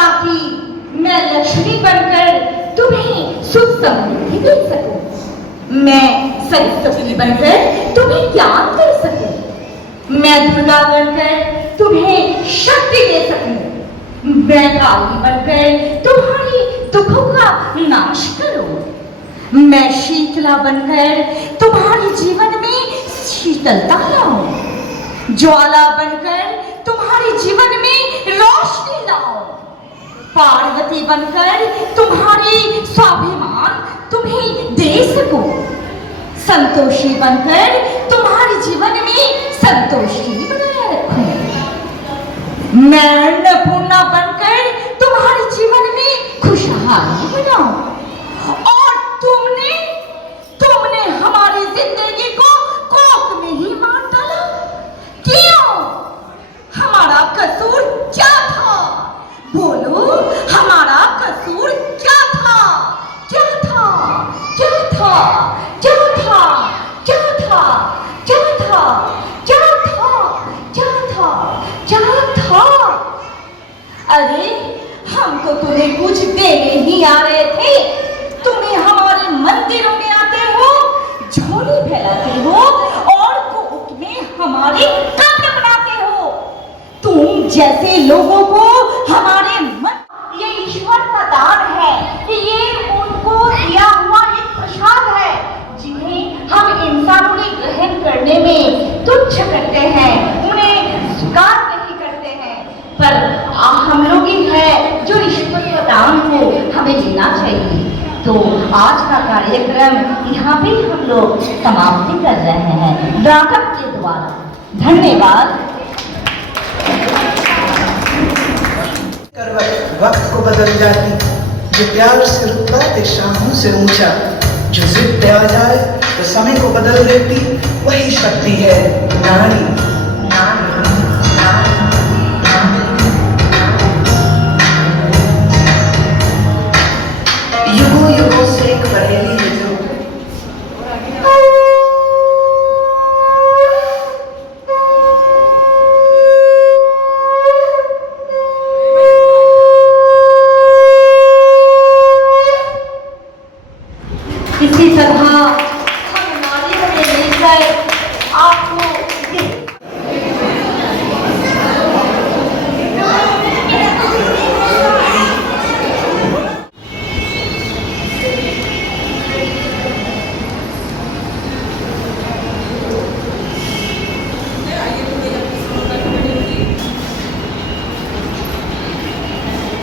ताकि मैं लक्ष्मी बनकर तुम्हें सुख समृद्धि दे सकूं। मैं सरस्वती बनकर तुम्हें ज्ञान दे सकूं। मैं दुर्गा बनकर तुम्हें शक्ति दे सकूं। मैं काली बनकर तुम्हारी दुखों का नाश करूं। मैं शीतला बनकर तुम्हारे जीवन में शीतलता लाऊं। ज्वाला बनकर तुम्हारे जीवन में रोशनी लाऊं। पार्वती बनकर तुम्हारी स्वाभिमान तुम्हें दे सकूं। संतोषी बनकर तुम्हारे जीवन में संतोषी बनाए रखूं। मैं अन्नपूर्णा बनकर तुम्हारे जीवन में खुशहाली बनाऊं। और तुमने हमारी जिंदगी को कोख में ही मार डाला। क्यों? हमारा कसूर क्या था? बोलो, हमारा कसूर क्या था? क्या था? क्या था? क्या था? क्या था? क्या था? क्या था? क्या था? क्या था? अरे, हम तो तुम्हें कुछ देने ही आ रहे थे। तुम्हें हमारे मंदिरों में आते हो, झोली फैलाते हो और कोर्ट में हमारे कब्र बनाते हो। तुम जैसे लोगों को हमारे मन, ये ईश्वर का दान है, ये उनको दिया हुआ एक प्रसाद है, जिन्हें हम इंसानों ने ग्रहण करने में तुच्छ करते हैं, उन्हें स्वीकार नहीं करते हैं। पर हम लोग ही है जो ईश्वर का दान को हमें लेना चाहिए। तो आज का कार्यक्रम यहाँ पे हम लोग समाप्ति कर रहे हैं नाटक के द्वारा। धन्यवाद। वक्त को बदल जाती, जो प्यार से रुका एक शाहों से ऊंचा, जो जिद पे आ जाए तो समय को बदल देती, वही शक्ति है नारी।